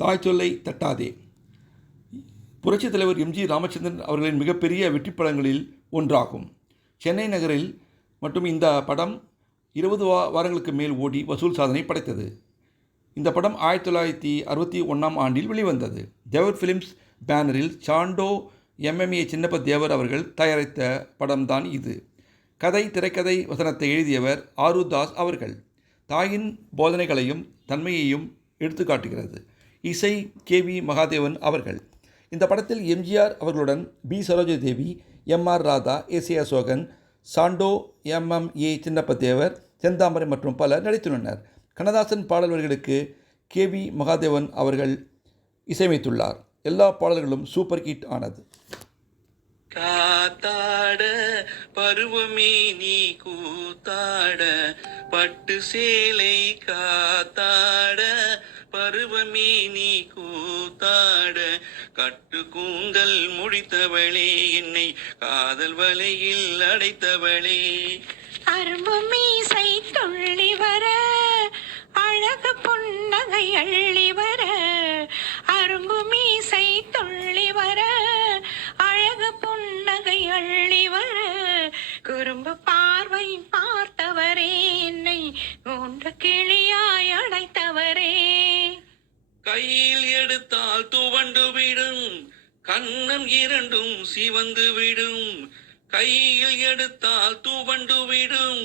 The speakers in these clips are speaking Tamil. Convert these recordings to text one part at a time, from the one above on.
தாய் சொல்லை தட்டாதே. புரட்சித் தலைவர் எம்ஜி ராமச்சந்திரன் அவர்களின் மிகப்பெரிய வெற்றி படங்களில் ஒன்றாகும். சென்னை நகரில் மட்டும் இந்த படம் 20 வாரங்களுக்கு மேல் ஓடி வசூல் சாதனை படைத்தது. இந்த படம் 1961ஆம் ஆண்டில் வெளிவந்தது. தேவர் ஃபிலிம்ஸ் பேனரில் சாண்டோ MMA சின்னப்ப தேவர் அவர்கள் தயாரித்த படம்தான் இது. கதை, திரைக்கதை, வசனத்தை எழுதியவர் ஆருதாஸ் அவர்கள். தாயின் போதனைகளையும் தன்மையையும் எடுத்துக்காட்டுகிறது. இசை KV மகாதேவன் அவர்கள். இந்த படத்தில் எம்ஜிஆர் அவர்களுடன் B. Sarojadevi, MR Radha, AC Asokan, Sandow, MMA Chinnappa தேவர், செந்தாமரை மற்றும் பலர் நடித்துள்ளனர். கண்ணதாசன் பாடல் வரிகளுக்கு KV மகாதேவன் அவர்கள் இசையமைத்துள்ளார். எல்லா பாடல்களும் சூப்பர் ஹிட் ஆனது. காத்தாட பருவமே நீ கூத்தாட, பட்டு சேலை காத்தாட பருவமே நீ கூத்தாட, கட்டு கூந்தல் முடித்தவளே என்னை காதல் வலையில் அடைத்தவளே, அரும்பு மீசை துள்ளி வர அழகு புன்னகை அள்ளி வர, அரும்பு மீசை துள்ளி வர அழகு புன்னகை அள்ளி வர, குறும்பு பார்வை பார்த்தவரே என்னை கொண்ட கிளியாய் அடைத்தவரே, கையில் எடுத்தால் துவண்டு விடும் கண்ணம் இரண்டும் சிவந்து விடும், கையில் எடுத்தால் துவண்டு விடும்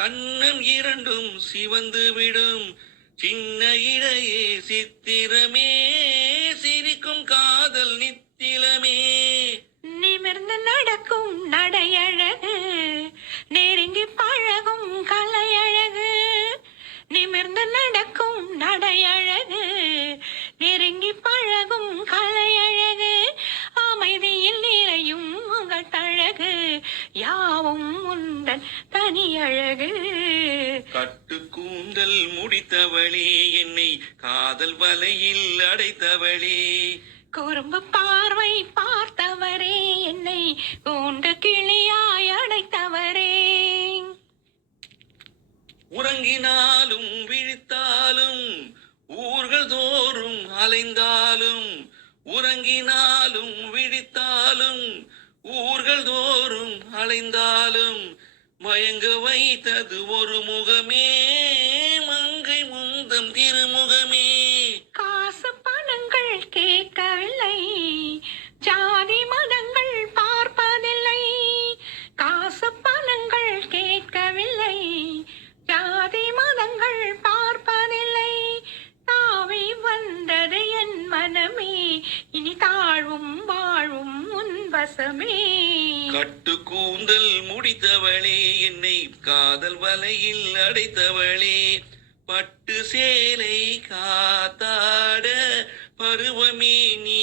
கண்ணம் இரண்டும் சிவந்து விடும், சின்ன இடையே சித்திரமே சிரிக்கும் காதல் நித்திலமே, நிமிர்ந்து நடக்கும் நடையழகு நெருங்கி பழகும் கலையழகு, நிமிர்ந்து நடக்கும் நடையழகு நெருங்கி பழகும் கலையழகு, அமைதியில் நிறையும் முகத்தழகு யாவும் உந்தன் தனியழகு, கட்டு கூந்தல் முடித்தவளே என்னை காதல் வலையில் அடைத்தவளே, குறும்பு பார்வை பார்த்தவரே என்னை கூண்டு கிளியாய் அடைத்தவரே, உறங்கினாலும் விழித்தாலும் ஊர்கள் தோறும் அலைந்தாலும், உறங்கினாலும் விழித்தாலும் ஊர்கள் தோறும் அலைந்தாலும், மயங்க வைத்தது ஒரு முகமே மங்கை முந்தம் திருமுகமே, காசு பணங்கள் கேட்கவில்லை ஜாதி மதங்கள் பார்ப்பதில்லை, காசு பணங்கள் கேட்கவில்லை ஜாதி மதங்கள் பார்ப்பதில்லை, தாவி வந்தது என் மனமே இனி தாழ்வும் வாழும் உன் வசமே, கட்டு கூந்தல் முடித்தவளே என்னை காதல் வலையில் அடைத்தவளே, பட்டு சேலை காத்தாட பருவமே நீ